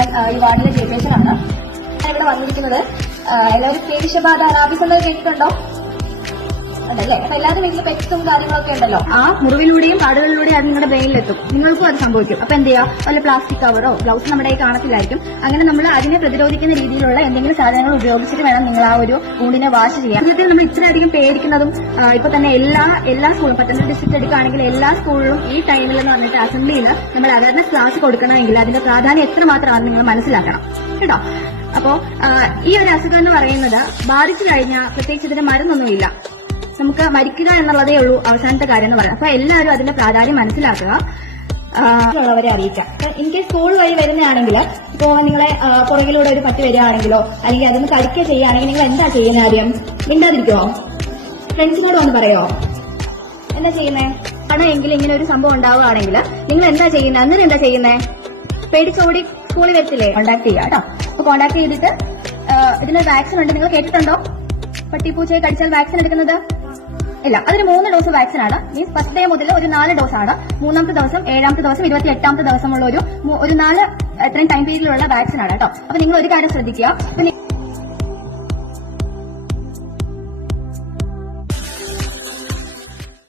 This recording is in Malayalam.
ഞാൻ ഈ വാർഡിലെ ചെയർപേഴ്സണാണ്. ഞാൻ ഇവിടെ വന്നിരിക്കുന്നത് എല്ലാവരും പേവിഷബാധ റാബീസ് എന്നത് കേട്ടിട്ടുണ്ടോ? അതല്ലേ. അപ്പൊ എല്ലാവരും വീട്ടിൽ പെറ്റ്സും കാര്യങ്ങളൊക്കെ ഉണ്ടല്ലോ. ആ മുറിവിലൂടെയും കാടുകളിലൂടെയും അത് നിങ്ങളുടെ ബ്രെയിനിലെത്തും. നിങ്ങൾക്കും അത് സംഭവിക്കും. അപ്പൊ എന്ത് ചെയ്യുക, വല്ല പ്ലാസ്റ്റിക് കവറോ ഗ്ലൗസ് നമ്മുടെ കൈ കാണത്തില്ലായിരിക്കും. അങ്ങനെ നമ്മൾ അതിനെ പ്രതിരോധിക്കുന്ന രീതിയിലുള്ള എന്തെങ്കിലും സാധനങ്ങൾ ഉപയോഗിച്ചിട്ട് വേണം നിങ്ങൾ ആ ഒരു ഊണ്ടിനെ വാഷ് ചെയ്യാൻ. ഇതിൽ നമ്മൾ ഇത്രയധികം പേടിക്കുന്നതും ഇപ്പൊ തന്നെ എല്ലാ സ്കൂളും പത്തനംതിട്ട ഡിസ്ട്രിക്ട് എടുക്കുകയാണെങ്കിൽ എല്ലാ സ്കൂളിലും ഈ ടൈമിൽ എന്ന് പറഞ്ഞിട്ട് അസംബ്ലിയിൽ നമ്മൾ അവയർനെസ് ക്ലാസ് കൊടുക്കണമെങ്കിൽ അതിന്റെ പ്രാധാന്യം എത്രമാത്രമാണ് നിങ്ങൾ മനസ്സിലാക്കണം കേട്ടോ. അപ്പോ ഈ ഒരു അസുഖം എന്ന് പറയുന്നത് ബാധിച്ചു കഴിഞ്ഞാൽ പ്രത്യേകിച്ച് ഇതിന്റെ മരുന്നൊന്നുമില്ല. നമുക്ക് മരിക്കുക എന്നുള്ളതേ ഉള്ളൂ അവസാനത്തെ കാര്യം എന്ന് പറയാം. അപ്പൊ എല്ലാവരും അതിന്റെ പ്രാധാന്യം മനസ്സിലാക്കുക, ഉള്ളവരെ അറിയിക്കാം. ഇൻ കേസ് സ്കൂൾ വഴി വരുന്നതാണെങ്കിൽ ഇപ്പോ നിങ്ങളെ പുറകിലൂടെ ഒരു പട്ടി വരികയാണെങ്കിലോ അല്ലെങ്കിൽ അതൊന്ന് കടിക്കുക ചെയ്യുകയാണെങ്കിൽ നിങ്ങൾ എന്താ ചെയ്യുന്ന കാര്യം? മിണ്ടാതിരിക്കുമോ? ഫ്രണ്ട്സിനോട് വന്ന് പറയോ? എന്താ ചെയ്യുന്നേ? ആണോ എങ്കിൽ ഇങ്ങനെ ഒരു സംഭവം ഉണ്ടാവുകയാണെങ്കിൽ നിങ്ങൾ എന്താ ചെയ്യുന്നത്? അന്നേരം എന്താ ചെയ്യുന്നേ? പേടിച്ചോടി സ്കൂളിൽ വരത്തില്ലേ? കോണ്ടാക്ട് ചെയ്യുക കേട്ടോ. അപ്പൊ കോണ്ടാക്ട് ചെയ്തിട്ട് ഇതിന് വാക്സിൻ ഉണ്ട്. നിങ്ങൾ കേട്ടിട്ടുണ്ടോ പട്ടിപ്പൂച്ചയെ കടിച്ചാൽ വാക്സിൻ എടുക്കുന്നത്? ഇല്ല. അതൊരു 3 ഡോസ് വാക്സിൻ ആണ്. മീൻസ് ഫസ്റ്റ് ഡേ മുതൽ ഒരു 4 ഡോസ് ആണ്. 3ാമത്തെ ദിവസം, 7ാമത്തെ ദിവസം, 28ാമത്തെ ദിവസമുള്ള ഒരു 4 അത്രയും ടൈം പീരീഡിലുള്ള വാക്സിൻ ആണ് കേട്ടോ. അപ്പൊ നിങ്ങൾ ഒരു കാര്യം ശ്രദ്ധിക്കുക.